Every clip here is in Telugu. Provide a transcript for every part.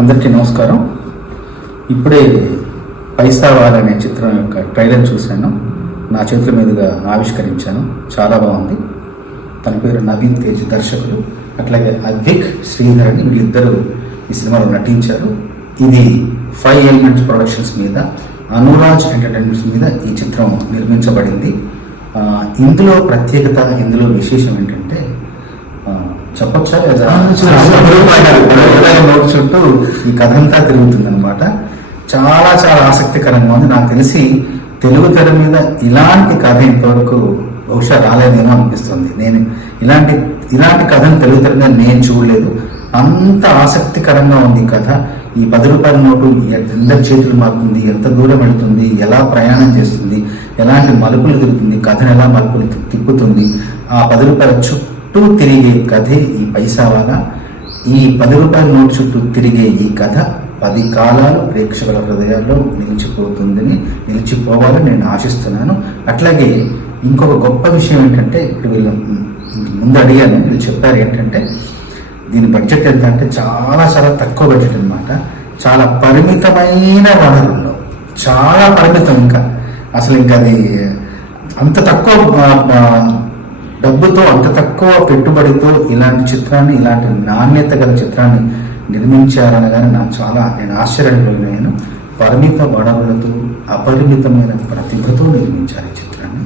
అందరికీ నమస్కారం. ఇప్పుడే పైసావాల్ అనే చిత్రం యొక్క ట్రైలర్ చూశాను. నా చేతుల మీదుగా ఆవిష్కరించాను. చాలా బాగుంది. తన పేరు నవీన్ తేజ్ దర్శకుడు. అట్లాగే అద్విక్ శ్రీధర్ అని వీళ్ళిద్దరూ ఈ సినిమాలో నటించారు. ఇది 5 ఎలిమెంట్స్ ప్రొడక్షన్స్ మీద, అనురాజ్ ఎంటర్టైన్మెంట్స్ మీద ఈ చిత్రం నిర్మించబడింది. ఇందులో ప్రత్యేకత, ఇందులో విశేషం ఏంటంటే చెప్పొచ్చా లేదా, నోట్ చుట్టూ ఈ కథ అంతా తిరుగుతుందన్నమాట. చాలా చాలా ఆసక్తికరంగా ఉంది. నాకు తెలిసి తెలుగు తెర మీద ఇలాంటి కథ ఇంతవరకు బహుశా రాలేదేమో అనిపిస్తుంది. నేను ఇలాంటి కథను తెలుగు తెర మీద నేను చూడలేదు. అంత ఆసక్తికరంగా ఉంది కథ. ఈ 10 రూపాయల నోటు ఎందరి చేతులు మారుతుంది, ఎంత దూరం వెళుతుంది, ఎలా ప్రయాణం చేస్తుంది, ఎలాంటి మలుపులు తిరుగుతుంది, కథను ఎలా మలుపులు తిప్పుతుంది, ఆ 10 రూపాయల చుట్టూ తిరిగే కథే ఈ పైసావాలా. ఈ 10 రూపాయల నోటు చుట్టూ తిరిగే ఈ కథ 10 కాలాలు ప్రేక్షకుల హృదయాల్లో నిలిచిపోవాలని నేను ఆశిస్తున్నాను. అట్లాగే ఇంకొక గొప్ప విషయం ఏంటంటే, ఇప్పుడు వీళ్ళు ముందు అడిగాను, వీళ్ళు చెప్పారు ఏంటంటే దీని బడ్జెట్ ఎంత అంటే చాలా చాలా తక్కువ బడ్జెట్ అనమాట. చాలా పరిమితమైన వనరుల్లో, చాలా పరిమితం. ఇంకా అది అంత తక్కువ డబ్బుతో, అంత తక్కువ పెట్టుబడితో ఇలాంటి చిత్రాన్ని, ఇలాంటి నాణ్యత గల చిత్రాన్ని నిర్మించారనగానే నేను ఆశ్చర్యపోయినాను. పరిమిత వనరులతో, అపరిమితమైన ప్రతిభతో నిర్మించారు ఈ చిత్రాన్ని.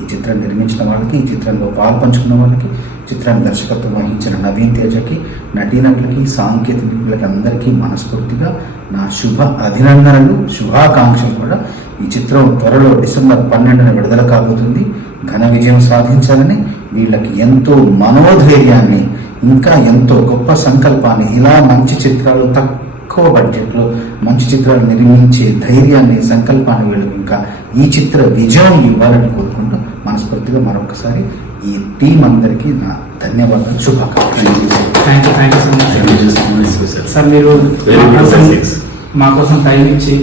ఈ చిత్రం నిర్మించిన వాళ్ళకి, ఈ చిత్రంలో పాల్పంచుకున్న వాళ్ళకి, చిత్రాన్ని దర్శకత్వం వహించిన నవీన్ తేజకి, నటీనటులకి, సాంకేతికులకి అందరికీ మనస్ఫూర్తిగా నా శుభ అభినందనలు, శుభాకాంక్షలు కూడా. ఈ చిత్రం త్వరలో డిసెంబర్ 12న విడుదల కాబోతుంది. ఘన విజయం సాధించాలని, వీళ్ళకి ఎంతో మనోధైర్యాన్ని, ఇంకా ఎంతో గొప్ప సంకల్పాన్ని, ఇలా మంచి చిత్రాలు, తక్కువ బడ్జెట్లో మంచి చిత్రాలు నిర్మించే ధైర్యాన్ని, సంకల్పాన్ని వీళ్ళకి ఇంకా ఈ చిత్ర విజయం ఇవ్వాలని కోరుకుంటూ మనస్ఫూర్తిగా మరొకసారి ఈ టీం అందరికీ నా ధన్యవాదాలు, శుభాకాంక్షలు. సార్, మీరు మా కోసం టైం ఇచ్చి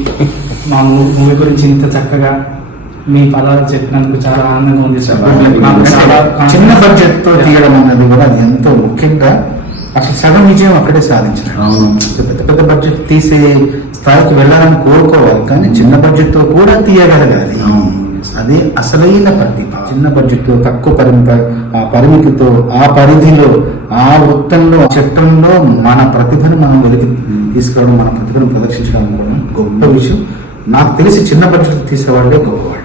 మా మూవీ గురించి ఇంత చక్కగా మీ పదాలు చెప్పినందుకు చాలా ఆనందంగా ఉంది సార్. చిన్న బడ్జెట్ తో తీయడం అన్నది కూడా అది ఎంతో ముఖ్యంగా. అసలు సగం విజయం అక్కడే సాధించారు. పెద్ద పెద్ద బడ్జెట్ తీసే స్థాయికి వెళ్ళాలని కోరుకోవాలి, కానీ చిన్న బడ్జెట్ తో కూడా తీయగలగాలి. అదే అసలైన ప్రతిభ. చిన్న బడ్జెట్ తో, తక్కువ పరిమితితో, ఆ పరిధిలో, ఆ వృత్తంలో, చట్టంలో మన ప్రతిభను మనం వెలికి తీసుకురావడం, మన ప్రతిభను ప్రదర్శించడం కూడా గొప్ప విషయం. నాకు తెలిసి చిన్న బడ్జెట్ తీసేవాళ్ళే గొప్పవాళ్ళు.